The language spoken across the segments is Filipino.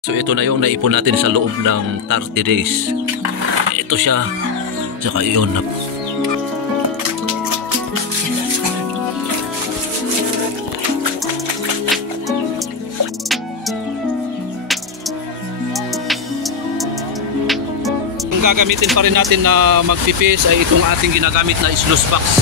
So ito na yung naipon natin sa loob ng 30 days. Ito siya. Saka yun. Ang gagamitin pa rin natin na magpipis ay itong ating ginagamit na sluice box.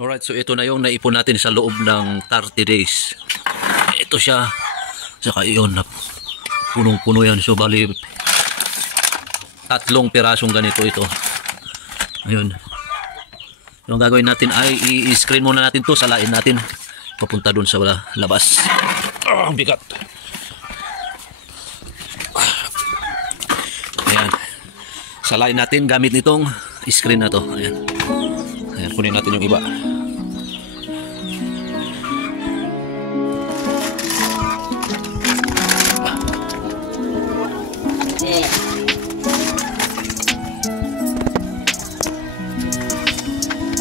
Alright, so ito na yung naipon natin sa loob ng 30 days. Ito siya. Saka yun, punong-puno yan. So bali, 3 pirasong ganito ito. Ayun. So ang gagawin natin ay i-screen muna natin to, salain natin. Papunta dun sa labas. Ang bigat. Ayan. Salain natin gamit nitong screen na to. Ayan. Ayan, kunin natin yung iba.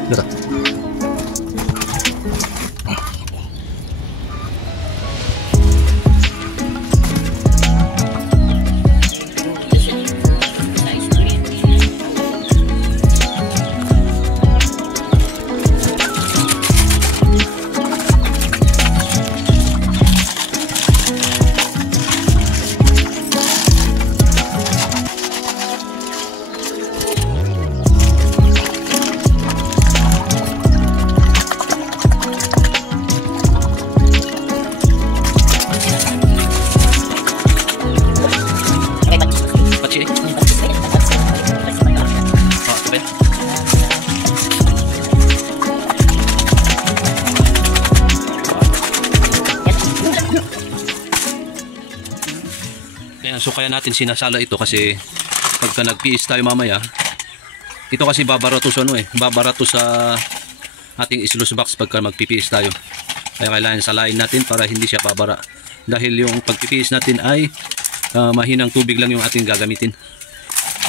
Gata. So kaya natin sinasala ito kasi pagka nagpiis tayo mamaya, ito kasi babara to sa babara to sa ating sluice box pagka magpipiis tayo. Kaya kailangan salain natin para hindi siya babara. Dahil yung pagpipiis natin ay mahinang tubig lang yung ating gagamitin.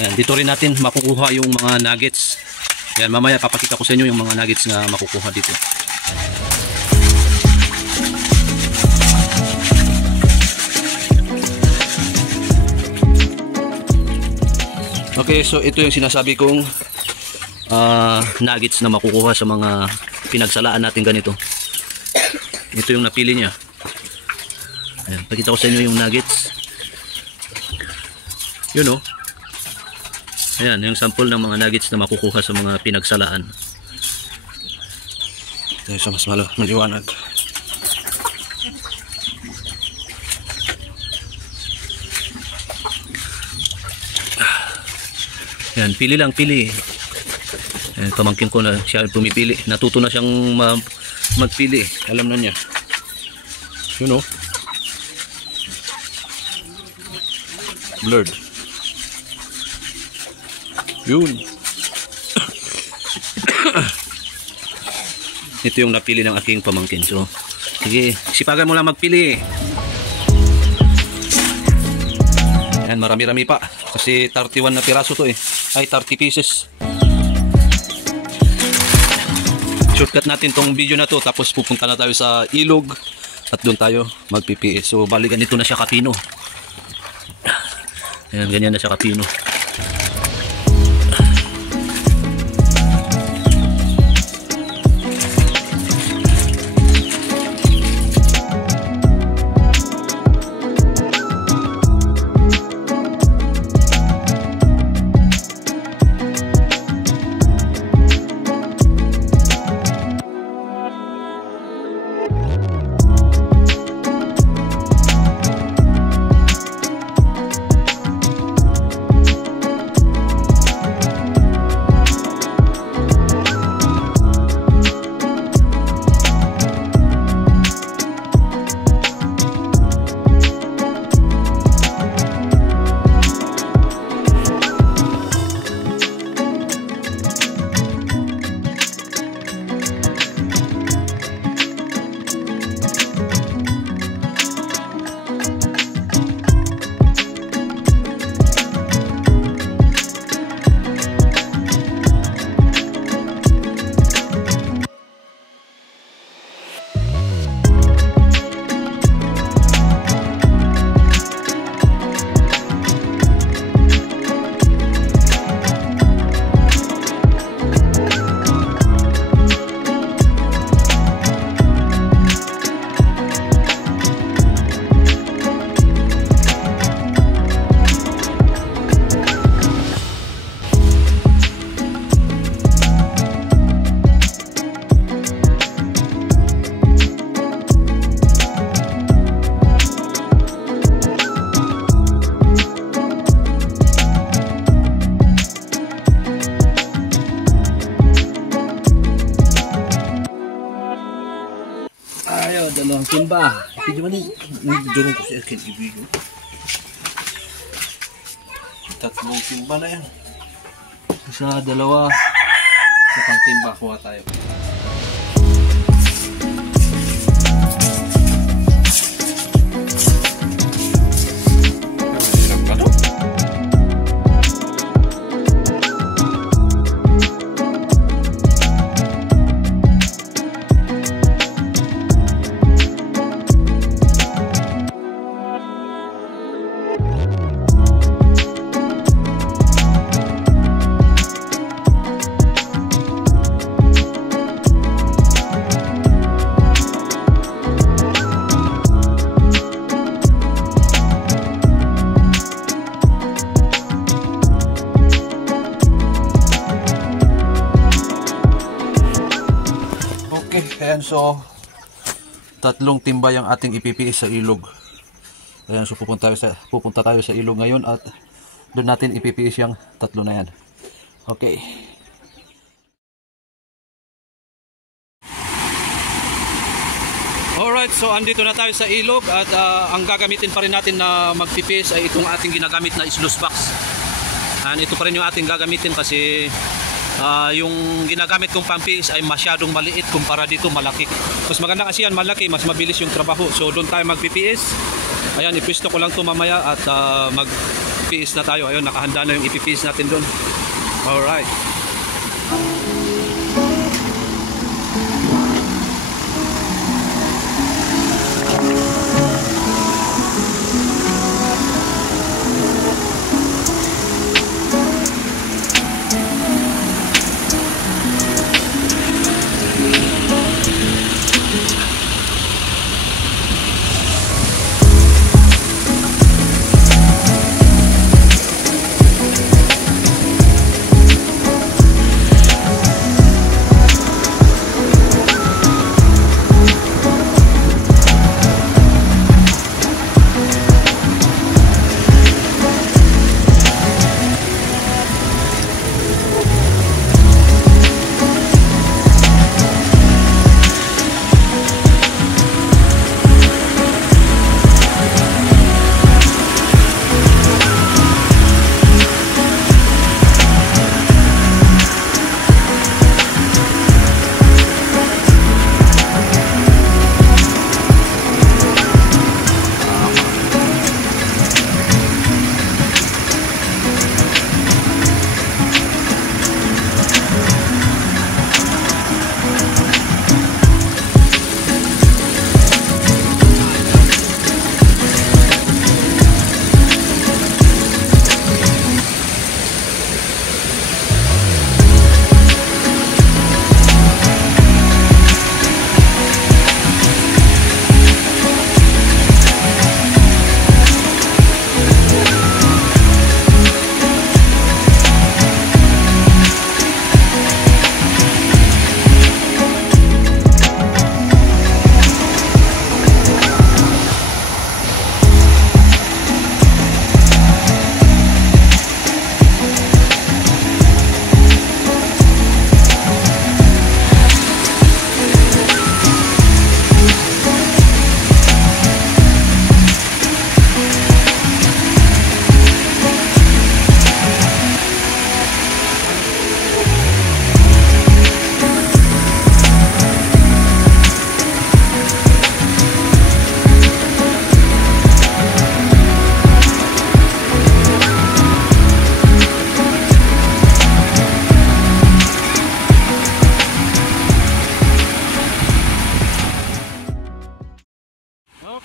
Ayan, dito rin natin makukuha yung mga nuggets. Ayan, mamaya papakita ko sa inyo yung mga nuggets na makukuha dito. Okay, so ito yung sinasabi kong nuggets na makukuha sa mga pinagsalaan natin ganito. Ito yung napili niya. Ayan, pakita ko sa inyo yung nuggets. Yun o. Ayan, yung sample ng mga nuggets na makukuha sa mga pinagsalaan. Ito yung mas maliwanag. Yan, pili lang, pili. Yan, pamangkin ko na siya pumipili. Natuto na siyang magpili. Alam na niya. You know. Blurred. Yun. Ito yung napili ng aking pamangkin. So, sige, sipagan mo lang magpili. Yan, marami-rami pa. Kasi 31 na piraso to ay 30 pieces. Shortcut natin tong video na to, tapos pupunta na tayo sa ilog at doon tayo magpipiis. So bali ganito na siya kapino. Ayan, ganyan na siya kapino. timba. Hindi man dorong ko sa akin ibigay. Tatlong timba na yan. Isa, dalawa. Sa pang timba, kuha tayo. Ayan, so tatlong timba yung ating ipipiis sa ilog. Ayan, so pupunta tayo sa ilog ngayon at doon natin ipipiis yung tatlo na yan. Okay. Alright, so andito na tayo sa ilog at ang gagamitin pa rin natin na magpipiis ay itong ating ginagamit na sluice box. And ito pa rin yung ating gagamitin kasi yung ginagamit kong pampiis ay masyadong maliit kumpara dito malaki. Mas maganda kasi yan malaki, mas mabilis yung trabaho. So doon tayo magpipiis. Ayan, ipwisto ko lang ito mamaya at magpiis na tayo. Ayun, nakahanda na yung ipipiis natin doon. Alright.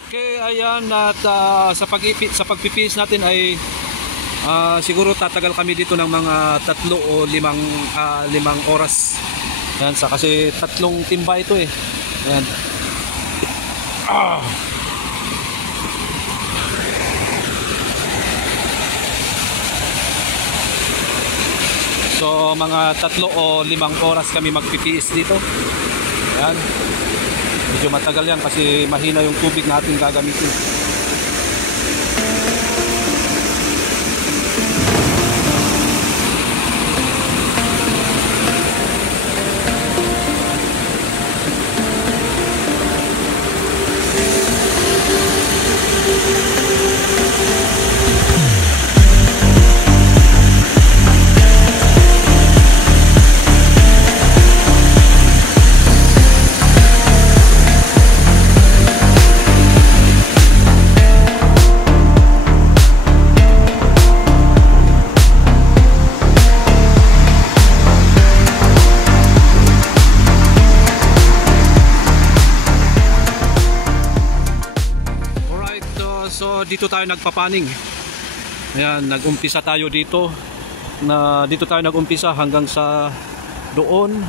Okay, ayan at sa pagpipis natin ay siguro tatagal kami dito ng mga 3 o 5 oras. Ayan, kasi 3 timba ito eh. Ayan. So mga 3 o 5 oras kami magpipis dito. Ayan. Medyo matagal yan kasi mahina yung tubig na ating gagamitin. So dito tayo nagpapaning. Ayan, nag-umpisa tayo dito. Dito tayo nag-umpisa hanggang sa doon.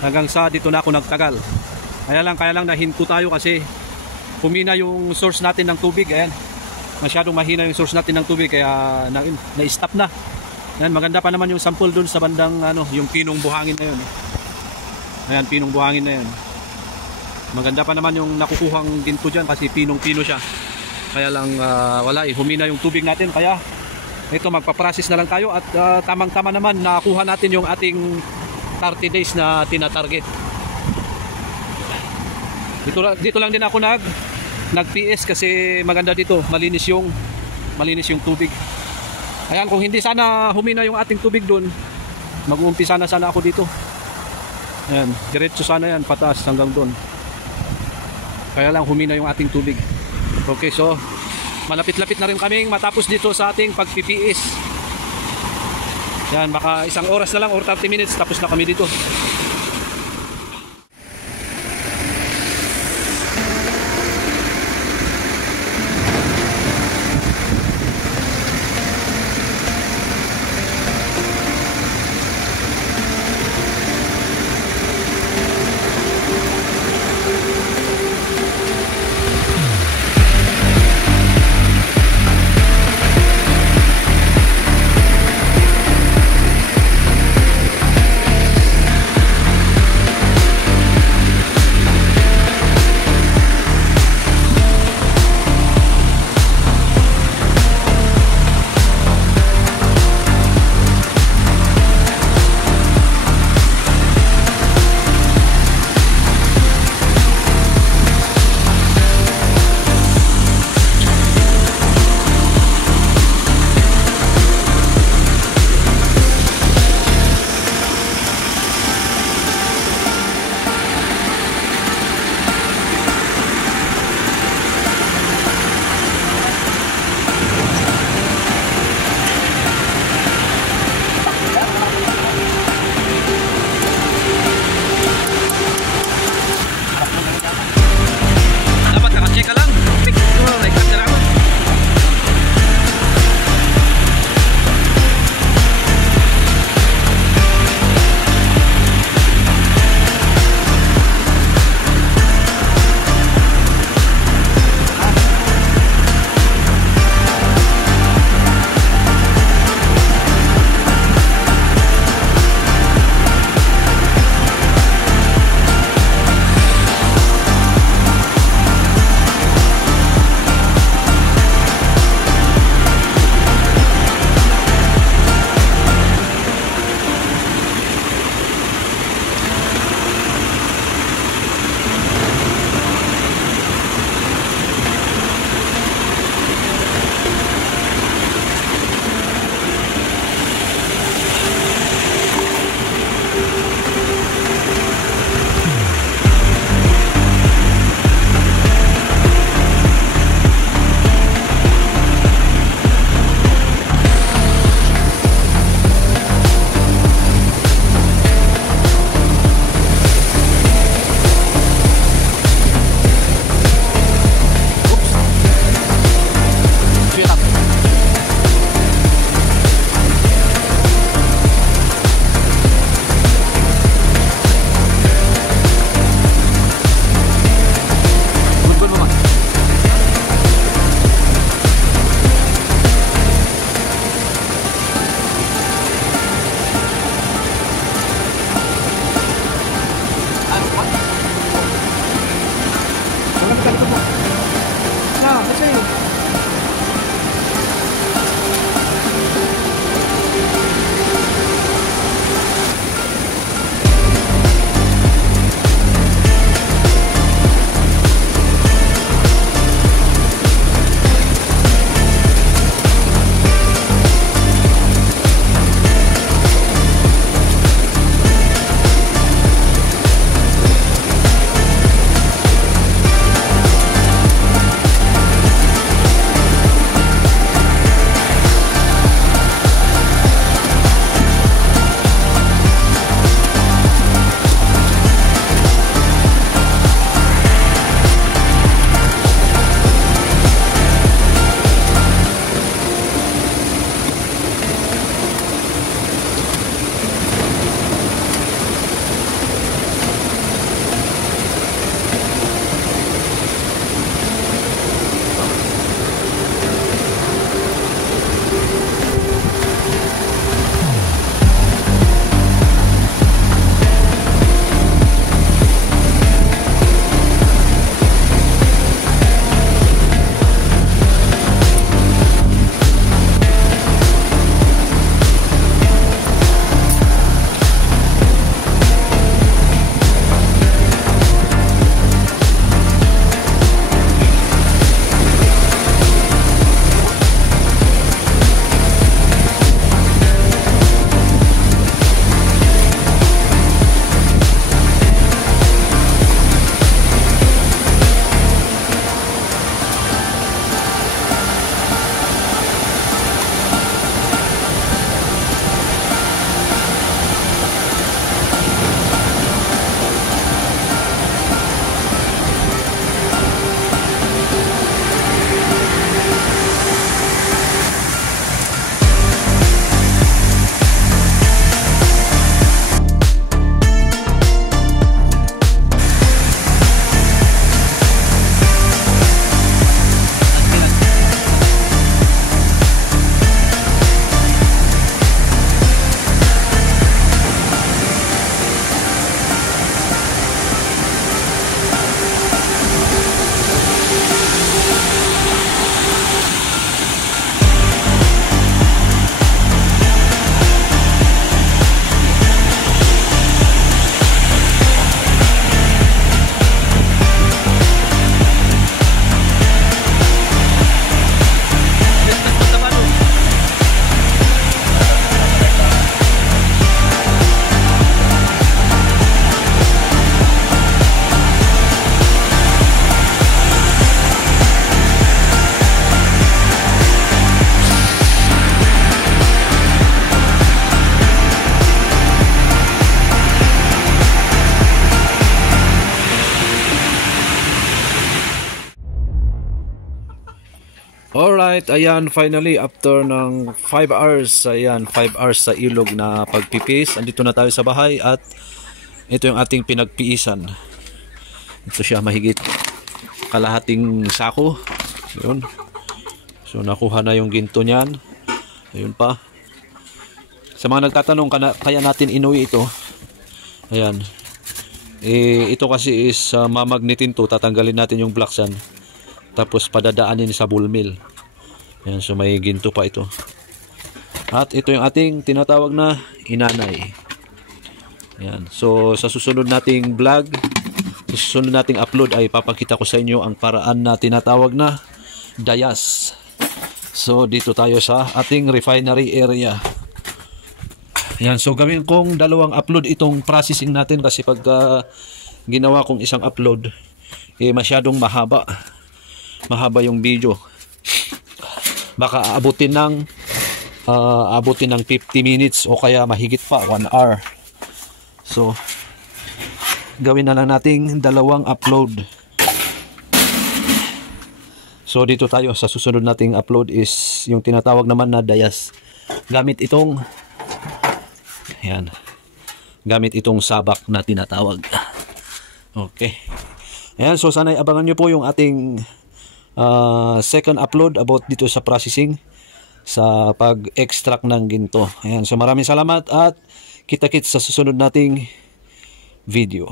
Hanggang sa dito na ako nagtagal. Kaya lang nahinto tayo kasi humina yung source natin ng tubig. Ayan. Masyadong mahina yung source natin ng tubig kaya na-stop na. Ayan, maganda pa naman yung sample doon sa bandang yung pinong buhangin na yun. Ayan, pinong buhangin na yun. Maganda pa naman yung nakukuhang ginto dyan kasi pinong-pino siya. Kaya lang wala humina yung tubig natin. Kaya ito magpa-process na lang tayo at tamang-tama naman nakuha natin yung ating 30 days na tinatarget. Dito lang din ako nag-PS kasi maganda dito, malinis yung tubig. Ayan, kung hindi sana humina yung ating tubig doon, mag-uumpisa na sana ako dito. Ayan, diretso sana yan, pataas hanggang doon. Kaya lang humina yung ating tubig. Okay, so malapit-lapit na rin kaming matapos dito sa ating pag-PPS. Yan, baka isang oras na lang or 30 minutes tapos na kami dito. Alright, ayan, finally, after ng 5 hours, ayan, 5 hours sa ilog na pagpipis. Andito na tayo sa bahay at ito yung ating pinagpiisan. Ito siya, mahigit kalahating sako. Yun. So, nakuha na yung ginto niyan. Ayun pa. Sa mga nagtatanong, kaya natin inuwi ito. Ayan. Ito kasi is mamagnetin to. Tatanggalin natin yung black sand. Tapos padadaanin sa bull mill. Ayan, so may ginto pa ito. At ito yung ating tinatawag na inanay. Ayan. So sa susunod nating vlog, sa susunod nating upload ay papakita ko sa inyo ang paraan na tinatawag na dayas. So dito tayo sa ating refinery area. Ayan, so gawin kong dalawang upload itong processing natin kasi pag ginawa kong isang upload masyadong mahaba yung video. Baka abutin ng 50 minutes o kaya mahigit pa 1 hour. So gawin na lang nating dalawang upload. So dito tayo sa susunod nating upload is yung tinatawag naman na dayas. Gamit itong sabak na tinatawag. Okay. Ayan, so sana abangan nyo po yung ating second upload about dito sa processing sa pag-extract ng ginto. Ayan, so maraming salamat at kita-kits sa susunod nating video.